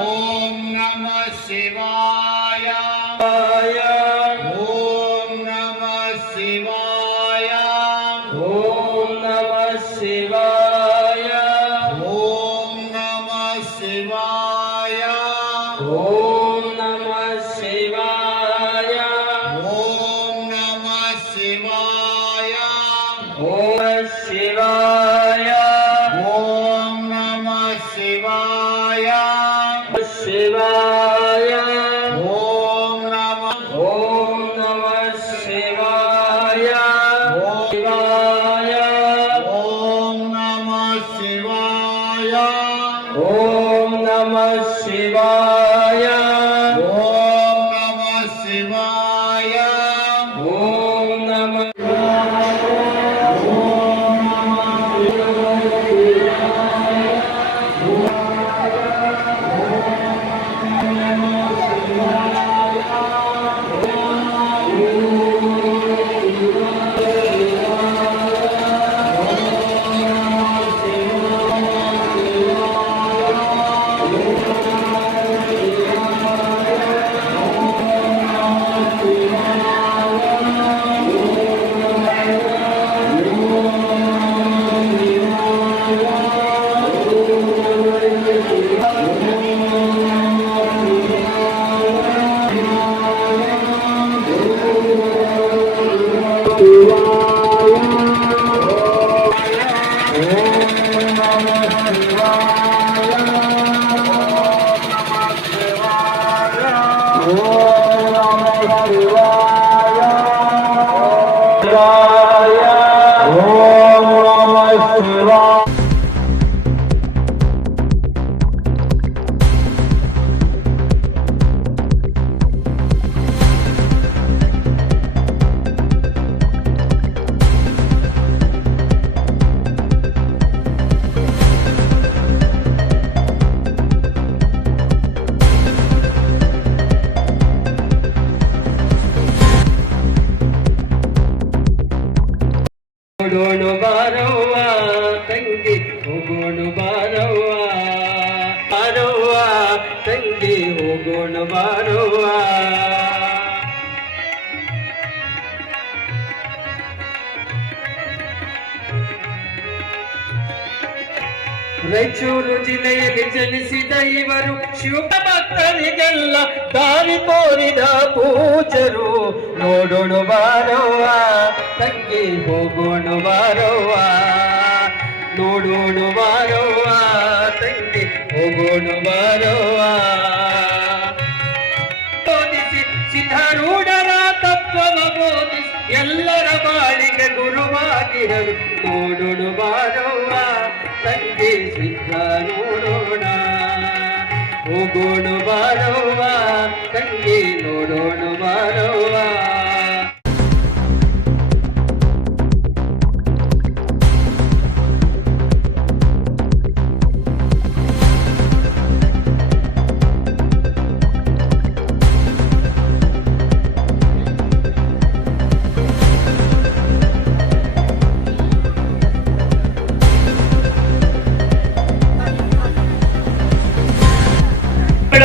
ಓಂ ನಮಃ ಶಿವಾಯ ಓಂ ನಮಃ ಶಿವಾಯ ಓಂ ನಮಃ ಶಿವಾಯ ಓಂ ನಮಃ ಶಿವಾಯ ಓಂ ನಮಃ ಶಿವಾಯ ಓಂ ನಮಃ ಶಿವಾಯ ಓಂ ಶಿವಾಯ ಓಂ ನಮಃ ಶಿವಾಯ ಶಿವಾಯ ಓಂ ನಮಃ ಶಿವಾಯ ಶಿವಾಯ ಓಂ ನಮಃ ಶಿವಾಯ ಓಂ ನಮಃ ಶಿವಾಯ ಓಂ ನಮಃ ಶಿವಾಯ ಓಂ ನಮಃ ಹೋಗೋಣ ಬಾರವ್ವ ತಂಗಿ ಹೋಗೋಣ ಬಾರವ್ವ ಬಾರವ್ವ ತಂಗಿ ಹೋಗೋಣ ಬಾರವ್ವ ರಾಯಚೂರು ಜಿಲ್ಲೆಯಲ್ಲಿ ಜನಿಸಿದ ಇವರು ಶಿವಭಕ್ತರಿಗೆಲ್ಲ ದಾರಿ ತೋರಿದ ಪೂಜರು ನೋಡೋಣ ಬಾರವ್ವ ತಂಗಿ ಹೋಗೋಣ ಬಾರವ್ವ ನೋಡೋಣ ಬಾರವ್ವ ತಂಗಿ ಹೋಗೋಣ ಬಾರವ್ವ ಬೋಧಿಸಿ ಸಿದ್ಧಾರೂಢರ ತತ್ವವ ಬೋಧಿಸಿ ಎಲ್ಲರ ಬಾಳಿಗೆ ಗುರುವಾಗಿರಲು ನೋಡೋಣ ಬಾರವ್ವ ತಂಗಿ ಸಿದ್ಧ ನೋಡೋಣ ಹೋಗೋಣ ಬಾರವ್ವ ತಂಗಿ ನೋಡೋಣ ಬಾರವ್ವ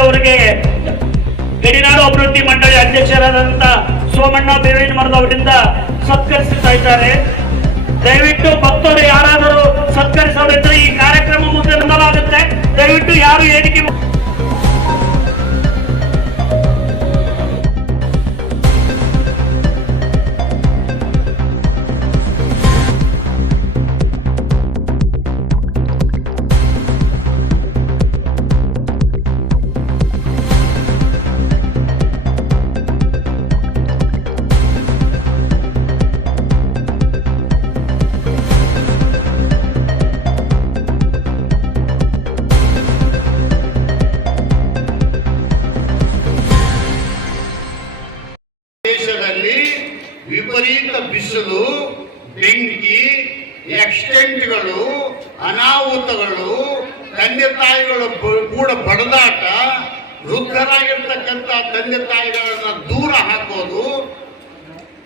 ಅವರಿಗೆ ಗಡಿನಾಡು ಅಭಿವೃದ್ಧಿ ಮಂಡಳಿ ಅಧ್ಯಕ್ಷರಾದಂತ ಸೋಮಣ್ಣ ಬೇವಿನ ಮರದ ಅವರಿಂದ ಸತ್ಕರಿಸ್ತಾ ಇದ್ದಾರೆ. ದಯವಿಟ್ಟು ಭಕ್ತರು ಯಾರಾದರೂ ಸತ್ಕರಿಸೋರಿದ್ರೆ ಈ ಕಾರ್ಯಕ್ರಮ ಮುಂದೆ ಮುಂದಾಗುತ್ತೆ. ದಯವಿಟ್ಟು ಯಾರು ಏನಿಗೆ ವಿಪರೀತ ಬಿಸಿಲು, ಬೆಂಕಿ, ಆಕ್ಸಿಡೆಂಟ್ಗಳು, ಅನಾಹುತಗಳು, ತಂದೆ ತಾಯಿಗಳು ಕೂಡ ಬಡದಾಟ, ವೃದ್ಧರಾಗಿರ್ತಕ್ಕಂಥ ತಂದೆ ತಾಯಿಗಳನ್ನ ದೂರ ಹಾಕೋದು,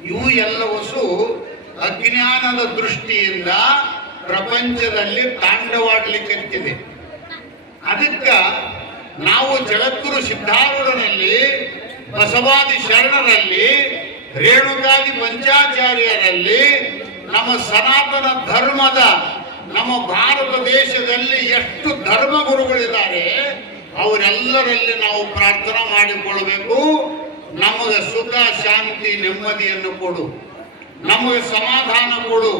ಇವು ಎಲ್ಲವೂ ಅಜ್ಞಾನದ ದೃಷ್ಟಿಯಿಂದ ಪ್ರಪಂಚದಲ್ಲಿ ತಾಂಡವಾಡ್ಲಿಕ್ಕಂತಿದೆ. ಅದಕ್ಕೆ ನಾವು ಜಗದ್ಗುರು ಸಿದ್ಧಾರೂಢರಲ್ಲಿ, ಬಸವಾದಿ ಶರಣರಲ್ಲಿ, ರೇಣುಕಾದಿ ಪಂಚಾಚಾರ್ಯರಲ್ಲಿ, ನಮ್ಮ ಸನಾತನ ಧರ್ಮದ ನಮ್ಮ ಭಾರತ ದೇಶದಲ್ಲಿ ಎಷ್ಟು ಧರ್ಮಗುರುಗಳಿದ್ದಾರೆ ಅವರೆಲ್ಲರಲ್ಲಿ ನಾವು ಪ್ರಾರ್ಥನಾ ಮಾಡಿಕೊಳ್ಳಬೇಕು. ನಮಗೆ ಸುಖ, ಶಾಂತಿ, ನೆಮ್ಮದಿಯನ್ನು ಕೊಡು, ನಮಗೆ ಸಮಾಧಾನ ಕೊಡು,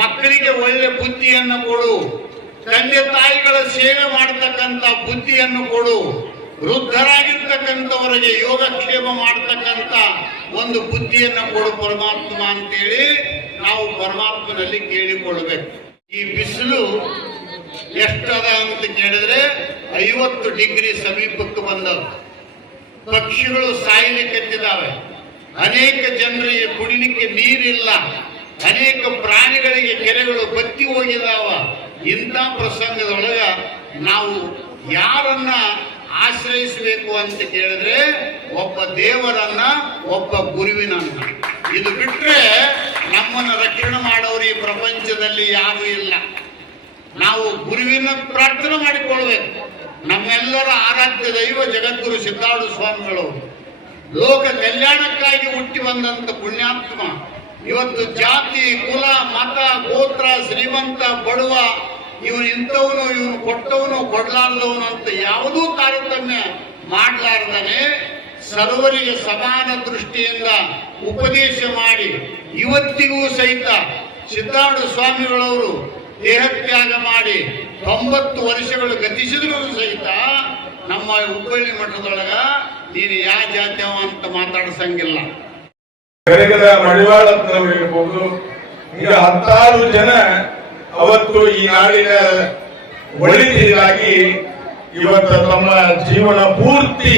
ಮಕ್ಕಳಿಗೆ ಒಳ್ಳೆ ಬುದ್ಧಿಯನ್ನು ಕೊಡು, ತಂದೆ ತಾಯಿಗಳ ಸೇವೆ ಮಾಡತಕ್ಕಂಥ ಬುದ್ಧಿಯನ್ನು ಕೊಡು, ವೃದ್ಧರಾಗಿರ್ತಕ್ಕಂಥವರಿಗೆ ಯೋಗಕ್ಷೇಮ ಮಾಡತಕ್ಕಂಥ ಒಂದು ಬುದ್ಧಿಯನ್ನು ಕೊಡು ಪರಮಾತ್ಮ ಅಂತೇಳಿ ನಾವು ಪರಮಾತ್ಮನಲ್ಲಿ ಕೇಳಿಕೊಳ್ಳಬೇಕು. ಈ ಬಿಸಿಲು ಎಷ್ಟದ ಅಂತ ಕೇಳಿದ್ರೆ 50 ಡಿಗ್ರಿ ಸಮೀಪಕ್ಕೆ ಬಂದವು. ಪಕ್ಷಿಗಳು ಸಾಯಲಿಕ್ಕೆತ್ತಿದ್ದಾವೆ, ಅನೇಕ ಜನರಿಗೆ ಕುಡಿಲಿಕ್ಕೆ ನೀರಿಲ್ಲ, ಅನೇಕ ಪ್ರಾಣಿಗಳಿಗೆ ಕೆರೆಗಳು ಬತ್ತಿ ಹೋಗಿದಾವ. ಇಂಥ ಪ್ರಸಂಗದೊಳಗ ನಾವು ಯಾರನ್ನ ಆಶ್ರಯಿಸಬೇಕು ಅಂತ ಕೇಳಿದ್ರೆ ಒಬ್ಬ ದೇವರನ್ನ, ಒಬ್ಬ ಗುರುವಿನನ್ನ. ಇದು ಬಿಟ್ರೆ ನಮ್ಮನ್ನು ರಕ್ಷಣೆ ಮಾಡೋರು ಈ ಪ್ರಪಂಚದಲ್ಲಿ ಯಾರೂ ಇಲ್ಲ. ನಾವು ಗುರುವಿನ ಪ್ರಾರ್ಥನೆ ಮಾಡಿಕೊಳ್ಬೇಕು. ನಮ್ಮೆಲ್ಲರ ಆರಾಧ್ಯ ದೈವ ಜಗದ್ಗುರು ಸಿದ್ಧಾರೂಢ ಸ್ವಾಮಿಗಳು ಲೋಕ ಕಲ್ಯಾಣಕ್ಕಾಗಿ ಹುಟ್ಟಿ ಬಂದಂತ ಪುಣ್ಯಾತ್ಮ. ಇವತ್ತು ಜಾತಿ, ಕುಲ, ಮತ, ಗೋತ್ರ, ಶ್ರೀಮಂತ, ಬಡವ, ಇವನು ಇಂಥವನು, ಇವನು ಕೊಟ್ಟವನು, ಕೊಡ್ಲಾರ್ದವನು ಅಂತ ಯಾವುದೂ ತಾರತಮ್ಯ ಮಾಡಲಾರ್ದನೆ ಸರ್ವರಿಗೆ ಸಮಾನ ದೃಷ್ಟಿಯಿಂದ ಉಪದೇಶ ಮಾಡಿ ಇವತ್ತಿಗೂ ಸಹಿತ ಸಿದ್ಧಾರೂಢ ಸ್ವಾಮಿಗಳವರು ದೇಹತ್ಯಾಗ ಮಾಡಿ 90 ವರ್ಷಗಳು ಗತಿಸಿದ್ರು ಸಹಿತ ನಮ್ಮ ಹುಬ್ಬಳ್ಳಿ ಮಠದೊಳಗ ನೀನು ಯಾವ ಜಾತಿಯವ ಅಂತ ಮಾತಾಡ್ಸಂಗಿಲ್ಲ. ಗದಗದ ಮಡಿವಾಳಪ್ಪನವರು ಇರ್ಬೋದು, ಈಗ 10 ಜನ ಅವತ್ತು ಈ ನಾಡಿನ ಒಳಿತಿಗಾಗಿ ಇವತ್ತು ತಮ್ಮ ಜೀವನ ಪೂರ್ತಿ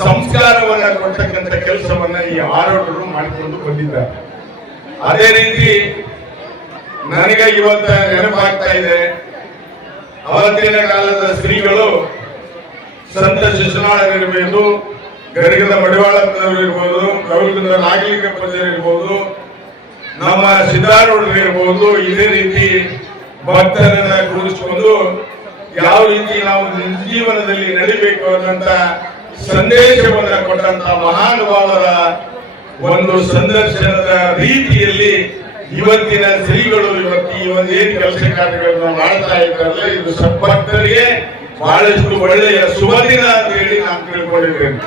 ಸಂಸ್ಕಾರವನ್ನ ಕೊಡ್ತಕ್ಕಂಥ ಕೆಲಸವನ್ನ ಈ ಆರೋಟರು ಮಾಡಿಕೊಂಡು ಬಂದಿದ್ದಾರೆ. ಅದೇ ರೀತಿ ನನಗೆ ಇವತ್ತ ನೆನಪಾಗ್ತಾ ಇದೆ, ಅವತ್ತಿನ ಕಾಲದ ಶ್ರೀಗಳು ಸಂತ ಶಿಶುನಾಳರಿರ್ಬೋದು, ಗದಗದ ಮಡಿವಾಳಪ್ಪನವರು ಇರ್ಬೋದು, ಗೌರವದಿಂದ ನಾಗಲಿಂಗಪ್ಪನವರು ಇರ್ಬೋದು, ನಮ್ಮ ಸಿದ್ಧಾರೂಢರು ಇರ್ಬೋದು, ಇದೇ ರೀತಿ ಭಕ್ತರನ್ನ ಕೂರಿಸಿಕೊಂಡು ಯಾವ ರೀತಿ ನಾವು ಜೀವನದಲ್ಲಿ ನಡಿಬೇಕು ಅನ್ನಂತ ಸಂದೇಶವನ್ನ ಕೊಟ್ಟಂತ ಮಹಾನುಭಾವರ ಒಂದು ಸಂದರ್ಶನದ ರೀತಿಯಲ್ಲಿ ಇವತ್ತಿನ ಶ್ರೀಗಳು ಇವತ್ತು ಏನ್ ಕೆಲಸ ಕಾರ್ಯಗಳನ್ನ ಮಾಡ್ತಾ ಇದ್ದಾರಲ್ಲ, ಇದು ಸದ್ಭಕ್ತರಿಗೆ ಬಹಳಷ್ಟು ಒಳ್ಳೆಯ ಶುಭ ದಿನ ಅಂತ ಹೇಳಿ ನಾನು ತಿಳ್ಕೊಂಡಿದ್ದೇನೆ.